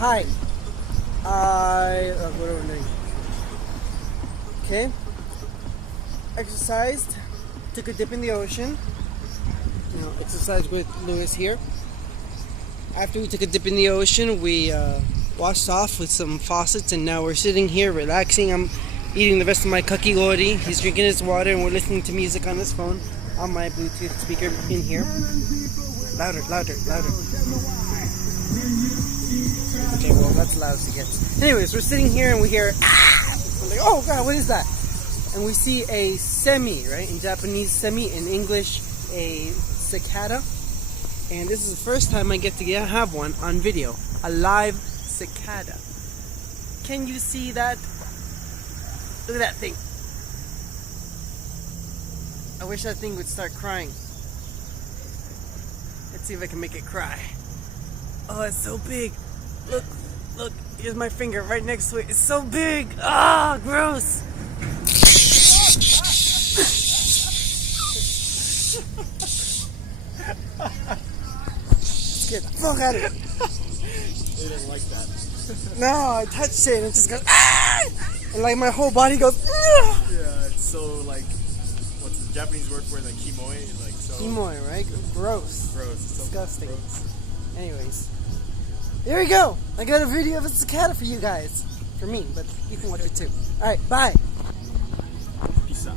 Hi. What are we doing? Okay. Exercised. Took a dip in the ocean. Exercised with Lewis here. After we took a dip in the ocean, we washed off with some faucets, and now we're sitting here relaxing. I'm eating the rest of my kakigori. He's drinking his water, and we're listening to music on his phone on my Bluetooth speaker in here. Louder, louder, louder. Okay, well, that's loud as it gets. Anyways, we're sitting here and we hear, ah! We're like, oh god, what is that? And we see a semi, right? In Japanese, semi. In English, a cicada. And this is the first time I get to have one on video. A live cicada. Can you see that? Look at that thing. I wish that thing would start crying. Let's see if I can make it cry. Oh, it's so big. Look, look, here's my finger right next to it. It's so big. Ah, gross. Get the fuck out of it. They didn't like that. No, I touched it and it just goes, ah! And like my whole body goes, ah! Yeah, it's so like, what's the Japanese word for it? Like kimoi? Like so. Kimoi, right? Gross. Gross. It's so Disgusting. Gross. Anyways, there we go. I got a video of a cicada for you guys. For me, but you can watch it too. Alright, bye. Peace out.